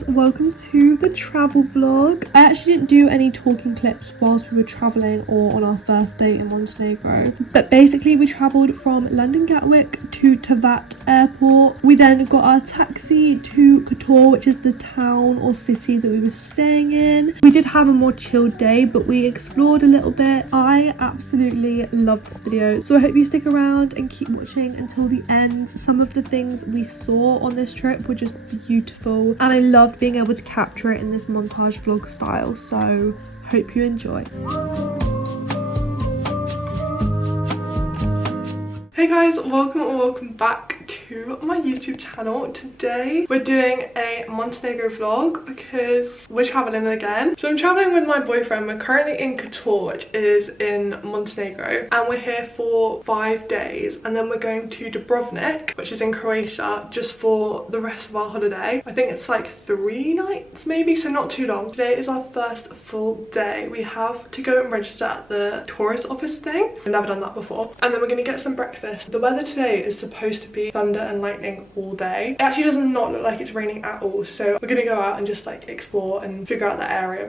guys, welcome to the travel vlog. I actually didn't do any talking clips whilst we were traveling or on our first day in Montenegro, but basically we traveled from London Gatwick to Tavat airport. We then got our taxi to Kotor, which is the town or city that we were staying in. We did have a more chilled day, but we explored a little bit. I absolutely love this video, so I hope you stick around and keep watching until the end. Some of the things we saw on this trip were just beautiful, and I loved being able to capture it in this montage vlog style, so hope you enjoy. Hey guys, welcome back to my YouTube channel. Today we're doing a Montenegro vlog because we're traveling again. So I'm traveling with my boyfriend. We're currently in Kotor, which is in Montenegro, and we're here for 5 days, and then we're going to Dubrovnik, which is in Croatia, just for the rest of our holiday. I think it's like 3 nights maybe, so not too long. Today is our first full day. We have to go and register at the tourist office thing. I've never done that before. And then we're gonna get some breakfast. The weather today is supposed to be thunder and lightning all day. It actually does not look like it's raining at all, so we're gonna go out and just like explore and figure out the area.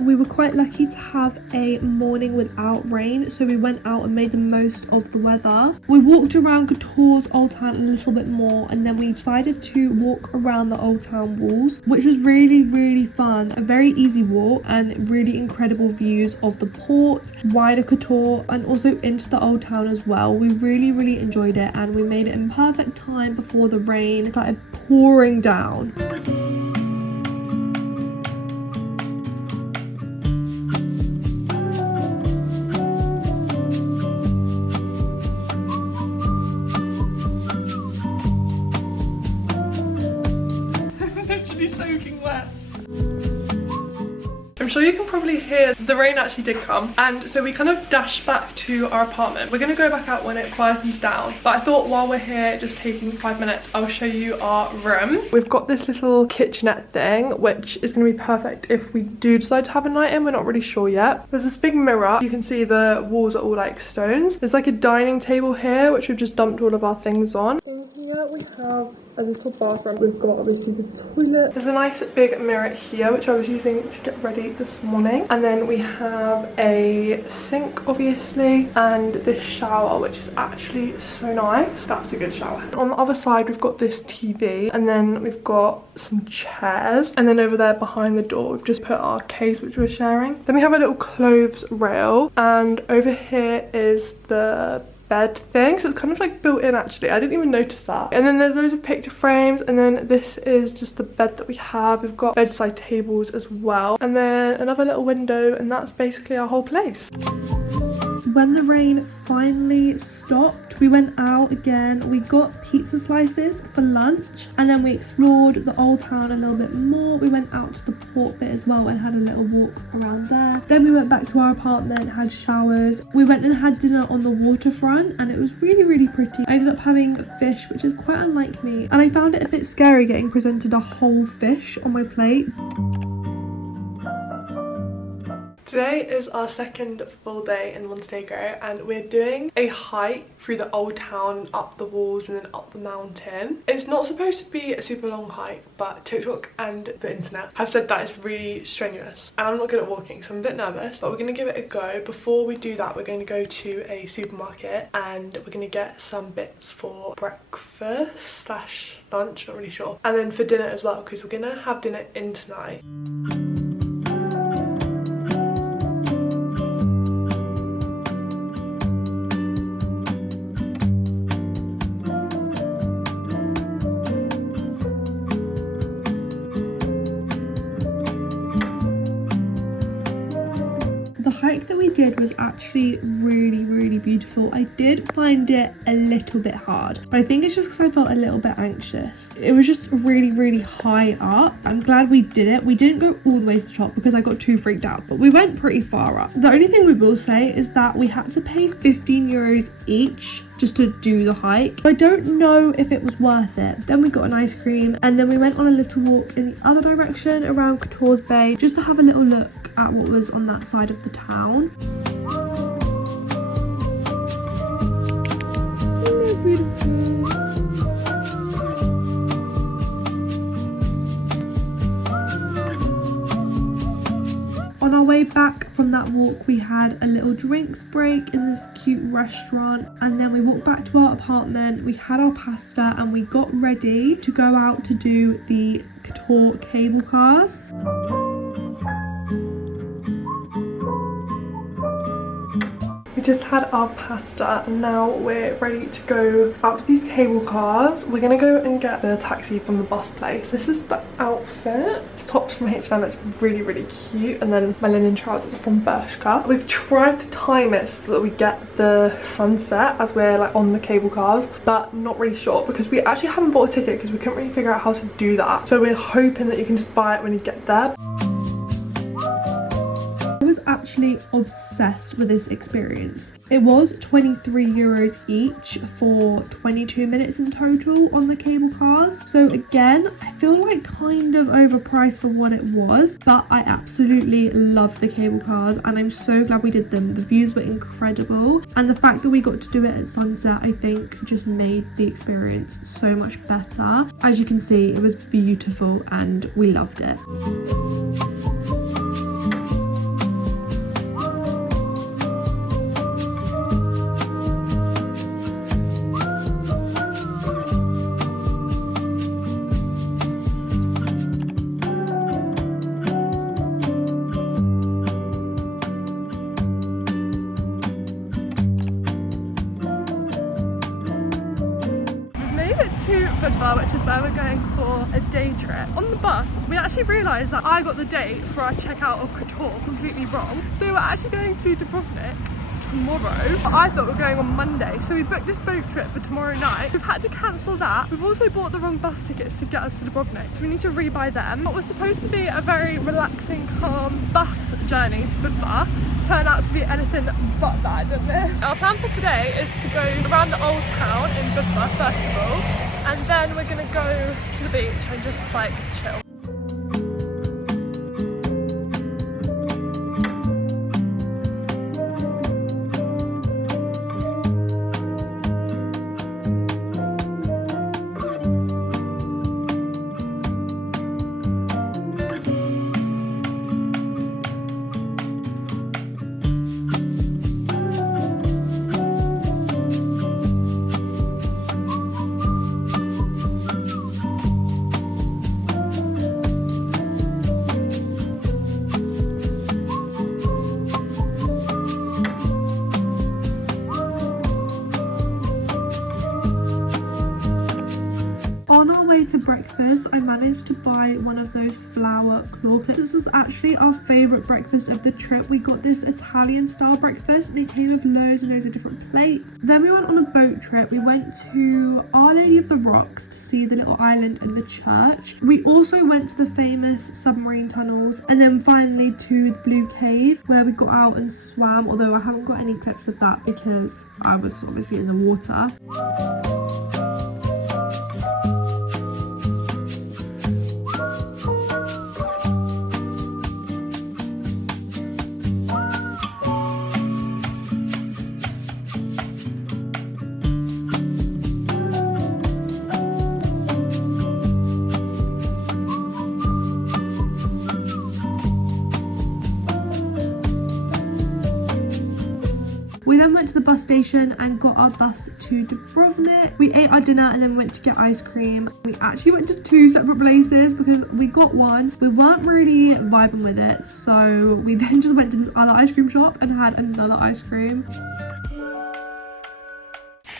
We were quite lucky to have a morning without rain, so we went out and made the most of the weather. We walked around Kotor's old town a little bit more, and then we decided to walk around the old town walls, which was really fun. A very easy walk and really incredible views of the port, wider Kotor, and also into the old town as well. We really enjoyed it, and we made it in perfect time before the rain started pouring down. Soaking wet. I'm sure you can probably hear the rain actually did come, and so we kind of dashed back to our apartment. We're gonna go back out when it quietens down, but I thought while we're here just taking 5 minutes, I'll show you our room. We've got this little kitchenette thing, which is gonna be perfect if we do decide to have a night in. We're not really sure yet. There's this big mirror. You can see the walls are all like stones. There's like a dining table here, which we've just dumped all of our things on. In here we have a little bathroom. We've got obviously the toilet. There's a nice big mirror here, which I was using to get ready this morning. And then we have a sink, obviously, and this shower, which is actually so nice. That's a good shower. On the other side, we've got this TV, and then we've got some chairs. And then over there behind the door, we've just put our case, which we're sharing. Then we have a little clothes rail, and over here is the bed thing, so it's kind of like built in actually. I didn't even notice that. And then there's loads of picture frames, and then this is just the bed that we have. We've got bedside tables as well, and then another little window, and that's basically our whole place. When the rain finally stopped, we went out again. We got pizza slices for lunch, and then we explored the old town a little bit more. We went out to the port bit as well and had a little walk around there. Then we went back to our apartment, had showers. We went and had dinner on the waterfront, and it was really pretty. I ended up having fish, which is quite unlike me, and I found it a bit scary getting presented a whole fish on my plate. Today is our second full day in Montenegro, and we're doing a hike through the old town, up the walls and then up the mountain. It's not supposed to be a super long hike, but TikTok and the internet have said that it's really strenuous, and I'm not good at walking, so I'm a bit nervous, but we're going to give it a go. Before we do that, we're going to go to a supermarket, and we're going to get some bits for breakfast slash lunch, not really sure, and then for dinner as well, because we're going to have dinner in tonight. The hike that we did was actually really beautiful. I did find it a little bit hard, but I think it's just because I felt a little bit anxious. It was just really high up. I'm glad we did it. We didn't go all the way to the top because I got too freaked out, but we went pretty far up. The only thing we will say is that we had to pay 15 euros each just to do the hike. I don't know if it was worth it. Then we got an ice cream, and then we went on a little walk in the other direction around Kotor's Bay just to have a little look at what was on that side of the town. Beautiful. way back from that walk, we had a little drinks break in this cute restaurant, and then we walked back to our apartment. We had our pasta and we got ready to go out to do the tour cable cars. We just had our pasta and now we're ready to go out to these cable cars. We're gonna go and get the taxi from the bus place. This is the outfit. It's tops from H&M, it's really cute, and then my linen trousers are from Bershka. We've tried to time it so that we get the sunset as we're like on the cable cars, but not really sure because we actually haven't bought a ticket because we couldn't really figure out how to do that. So we're hoping that you can just buy it when you get there. I was actually obsessed with this experience. It was 23 euros each for 22 minutes in total on the cable cars. So again, I feel like kind of overpriced for what it was, but I absolutely loved the cable cars and I'm so glad we did them. The views were incredible, and the fact that we got to do it at sunset, I think just made the experience so much better. As you can see, it was beautiful and we loved it. Which is where we're going for a day trip. On the bus, we actually realised that I got the date for our checkout of Couture completely wrong. So we're actually going to Dubrovnik tomorrow. I thought we were going on Monday, so we booked this boat trip for tomorrow night. We've had to cancel that. We've also bought the wrong bus tickets to get us to Dubrovnik, so we need to rebuy them. What was supposed to be a very relaxing, calm bus journey to Budva turned out to be anything but that, didn't it? Our plan for today is to go around the old town in Budva first of all, and then we're gonna go to the beach and just like chill. To breakfast, I managed to buy one of those flower claw clips. This was actually our favorite breakfast of the trip. We got this Italian style breakfast and it came with loads and loads of different plates. Then we went on a boat trip. We went to Our Lady of the Rocks to see the little island and the church. We also went to the famous submarine tunnels, and then finally to the Blue Cave where we got out and swam, although I haven't got any clips of that because I was obviously in the water. We then went to the bus station and got our bus to Dubrovnik. We ate our dinner and then went to get ice cream. We actually went to two separate places because we got one. We weren't really vibing with it, so we then just went to this other ice cream shop and had another ice cream.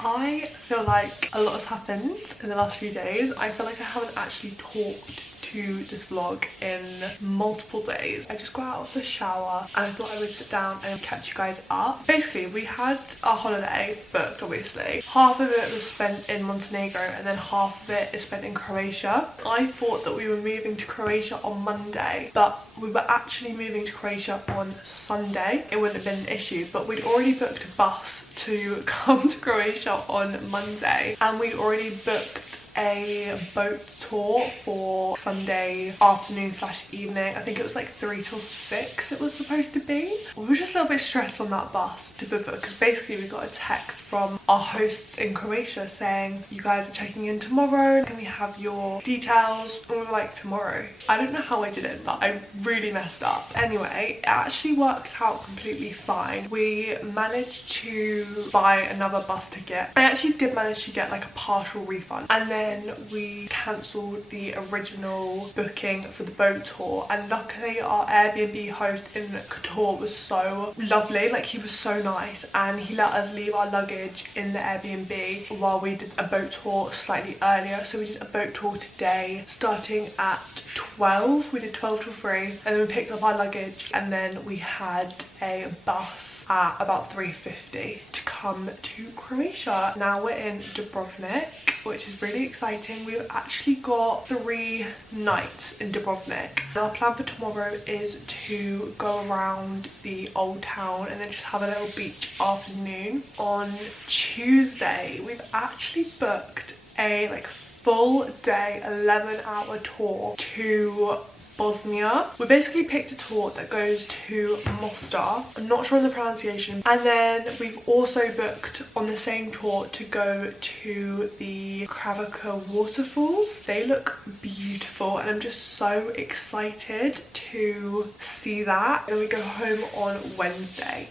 I feel like a lot has happened in the last few days. I feel like I haven't actually talked to this vlog in multiple days. I just got out of the shower and I thought I would sit down and catch you guys up. Basically, we had our holiday booked, obviously. Half of it was spent in Montenegro and then half of it is spent in Croatia. I thought that we were moving to Croatia on Monday, but we were actually moving to Croatia on Sunday. It wouldn't have been an issue, but we'd already booked a bus to come to Croatia on Monday, and we'd already booked a boat tour for Sunday afternoon / evening. I think it was like 3 till 6 it was supposed to be. We were just a little bit stressed on that bus to book because basically we got a text from our hosts in Croatia saying, you guys are checking in tomorrow, can we have your details? And we were like, tomorrow? I don't know how I did it, but I really messed up. Anyway, it actually worked out completely fine. We managed to buy another bus ticket. I actually did manage to get like a partial refund, and then we cancelled the original booking for the boat tour, and luckily our Airbnb host in Qatar was so lovely. Like, he was so nice and he let us leave our luggage in the Airbnb while we did a boat tour slightly earlier. So we did a boat tour today starting at 12. We did 12 till 3, and then we picked up our luggage, and then we had a bus at about 3:50 to come to Croatia. Now we're in Dubrovnik, which is really exciting. We've actually got 3 nights in Dubrovnik. Our plan for tomorrow is to go around the old town and then just have a little beach afternoon. On Tuesday, we've actually booked a like full day 11-hour tour to Bosnia. We basically picked a tour that goes to Mostar. I'm not sure on the pronunciation. And then we've also booked on the same tour to go to the Kravaca waterfalls. They look beautiful and I'm just so excited to see that. And we go home on Wednesday.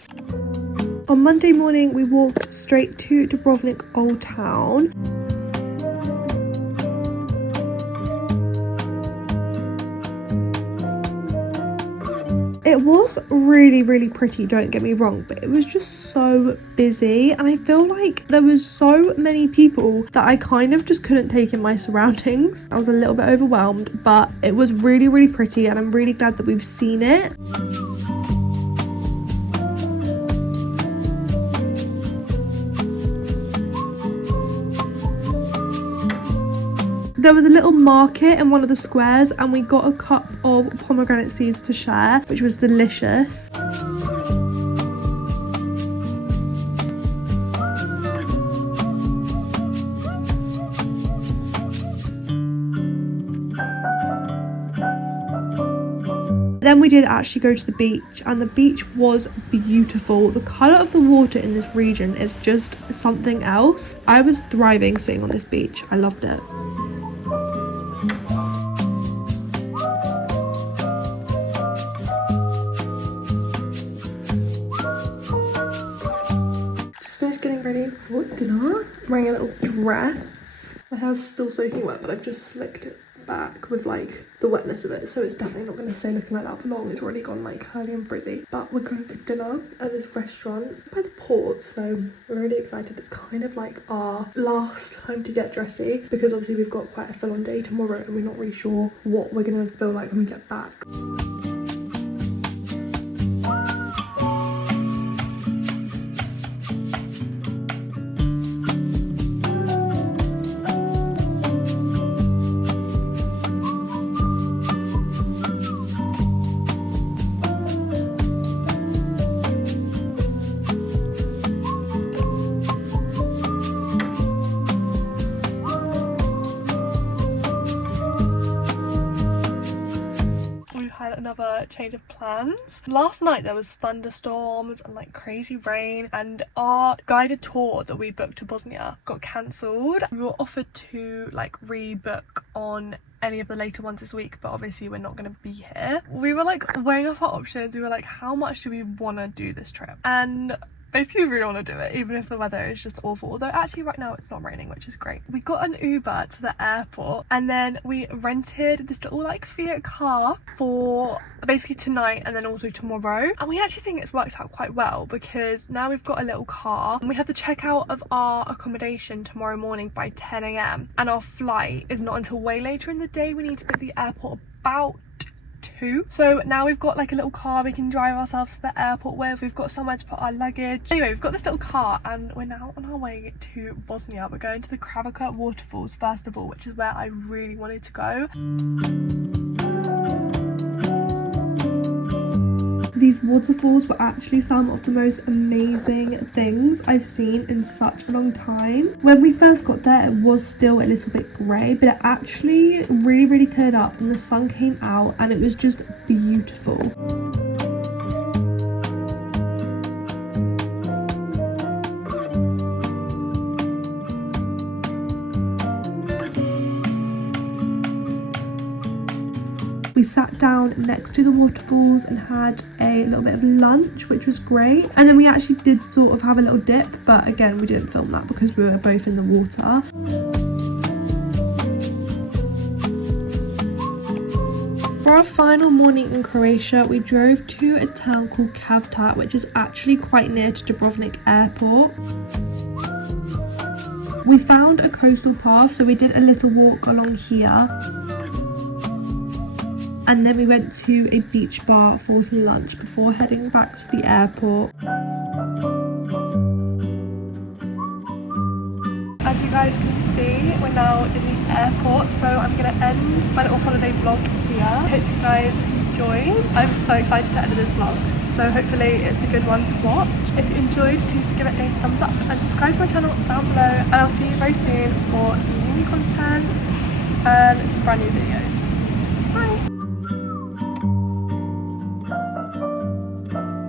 On Monday morning, we walked straight to Dubrovnik Old Town. It was really pretty, don't get me wrong, but it was just so busy, and I feel like there was so many people that I kind of just couldn't take in my surroundings. I was a little bit overwhelmed, but it was really pretty, and I'm really glad that we've seen it. There was a little market in one of the squares, and we got a cup of pomegranate seeds to share, which was delicious. Then we did actually go to the beach, and the beach was beautiful. The colour of the water in this region is just something else. I was thriving sitting on this beach. I loved it. Just getting ready for dinner. I'm wearing a little dress. My hair's still soaking wet, but I've just slicked it back with like the wetness of it, so it's definitely not going to stay looking like that for long. It's already gone like curly and frizzy. But we're going for dinner at this restaurant by the port, so we're really excited. It's kind of like our last time to get dressy, because obviously we've got quite a full-on day tomorrow and we're not really sure what we're going to feel like when we get back. Another change of plans. Last night there was thunderstorms and like crazy rain, and our guided tour that we booked to Bosnia got cancelled. We were offered to like rebook on any of the later ones this week, but obviously we're not going to be here. We were like weighing up our options. We were like, how much do we want to do this trip? And basically we really want to do it, even if the weather is just awful. Although actually right now it's not raining, which is great. We got an Uber to the airport, and then we rented this little like Fiat car for basically tonight and then also tomorrow. And we actually think it's worked out quite well, because now we've got a little car and we have the checkout of our accommodation tomorrow morning by 10 AM, and our flight is not until way later in the day. We need to be at the airport about 2. So now we've got like a little car we can drive ourselves to the airport with. We've got somewhere to put our luggage. Anyway, we've got this little car and we're now on our way to Bosnia. We're going to the Kravaca waterfalls first of all, which is where I really wanted to go. These waterfalls were actually some of the most amazing things I've seen in such a long time. When we first got there, it was still a little bit grey, but it actually really cleared up and the sun came out and it was just beautiful. We sat down next to the waterfalls and had a little bit of lunch, which was great. And then we actually did sort of have a little dip, but again, we didn't film that because we were both in the water. For our final morning in Croatia, we drove to a town called Cavtat, which is actually quite near to Dubrovnik airport. We found a coastal path, so we did a little walk along here. And then we went to a beach bar for some lunch before heading back to the airport. As you guys can see, we're now in the airport, so I'm going to end my little holiday vlog here. I hope you guys enjoyed. I'm so excited to edit this vlog, so hopefully it's a good one to watch. If you enjoyed, please give it a thumbs up and subscribe to my channel down below, and I'll see you very soon for some new content and some brand new videos. Bye!